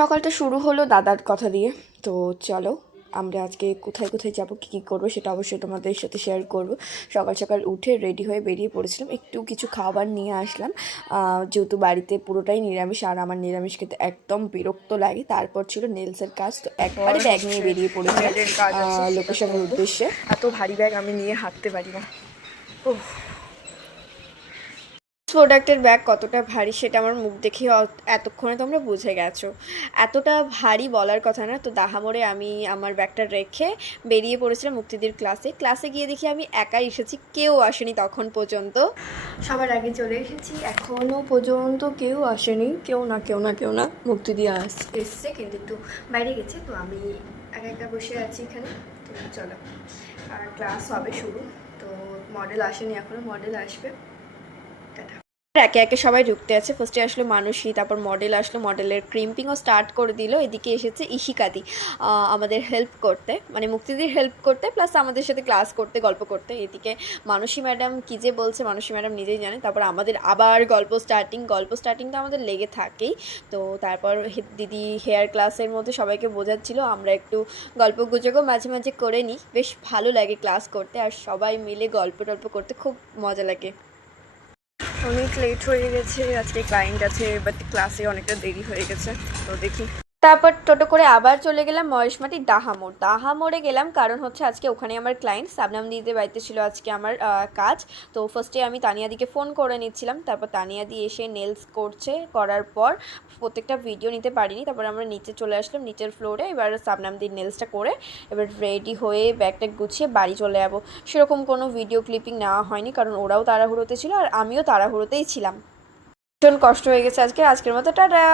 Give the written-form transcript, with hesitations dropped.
সকালটা শুরু হলো দাদার কথা দিয়ে। তো চলো আমরা আজকে কোথায় কোথায় যাবো, কী কী করবো সেটা অবশ্যই তোমাদের সাথে শেয়ার করব। সকাল সকাল উঠে রেডি হয়ে বেরিয়ে পড়েছিলাম, একটু কিছু খাবার নিয়ে আসলাম, যেহেতু বাড়িতে পুরোটাই নিরামিষ আর আমার নিরামিষ খেতে একদম বিরক্ত লাগে। তারপর ছিল নেলসের কাজ, তো একবারে ব্যাগ নিয়ে বেরিয়ে পড়েছিলাম লোকেশনের উদ্দেশ্যে। এত ভারী ব্যাগ আমি নিয়ে হাঁটতে পারি না। প্রোডাক্টের ব্যাগ কতটা ভারী সেটা আমার মুখ দেখে এতক্ষণে তোমরা বুঝে গেছো। এতটা ভারী বলার কথা না। তো দাহামোড়ে আমি আমার ব্যাগটা রেখে বেরিয়ে পড়েছিলাম মুক্তিদির ক্লাসে গিয়ে দেখি আমি একাই এসেছি, কেউ আসেনি তখন পর্যন্ত। সবার আগে চলে এসেছি, এখনও পর্যন্ত কেউ আসেনি, কেউ না মুক্তিদি এসছে কিন্তু একটু বাইরে গেছে। তো আমি একা একা বসে আছি এখানে। তো চলো, আর ক্লাস হবে শুরু। তো মডেল আসেনি এখনও, মডেল আসবে। একে একে সবাই ঢুকতে আছে। ফার্স্টে আসলো মানুষী, তারপর মডেল আসলো, মডেলের ক্রিম্পিংও স্টার্ট করে দিল। এদিকে এসেছে ইশিকাদি আমাদের হেল্প করতে, মানে মুক্তিদির হেল্প করতে, প্লাস আমাদের সাথে ক্লাস করতে, গল্প করতে। এদিকে মানসী ম্যাডাম কী যে বলছে মানসী ম্যাডাম নিজেই জানে। তারপর আমাদের আবার গল্প স্টার্টিং তো আমাদের লেগে থাকেই। তো তারপর দিদি হেয়ার ক্লাসের মধ্যে সবাইকে বোঝাচ্ছিল, আমরা একটু গল্প গুজবও মাঝে মাঝে করে নিই, বেশ ভালো লাগে ক্লাস করতে, আর সবাই মিলে গল্প টল্প করতে খুব মজা লাগে। অনেক লেট হয়ে গেছে, আজকে ক্লায়েন্ট আছে, বাট ক্লাসে অনেকটা দেরি হয়ে গেছে। তো দেখি, তারপর টোটো করে আবার চলে গেলাম মহেশমাটি দাহামোড়ে গেলাম, কারণ হচ্ছে আজকে ওখানে আমার ক্লায়েন্ট সাবনাম দিদিদের বাড়িতে ছিল আজকে আমার কাজ। তো ফার্স্টে আমি তানিয়াদিকে ফোন করে নিচ্ছিলাম, তারপর তানিয়াদি এসে নেলস করার পর প্রত্যেকটা ভিডিও নিতে পারিনি। তারপর আমরা নিচে চলে আসলাম, নিচের ফ্লোরে। এবার সাবনাম দিদির নেলসটা করে এবার রেডি হয়ে ব্যাগটা গুছিয়ে বাড়ি চলে যাবো। সেরকম কোনো ভিডিও ক্লিপিং নেওয়া হয়নি, কারণ ওরাও তাড়াহুড়োতে ছিল আর আমিও তাড়াহুড়োতেই ছিলাম। ভীষণ কষ্ট হয়ে গেছে আজকের মতো, টাটা।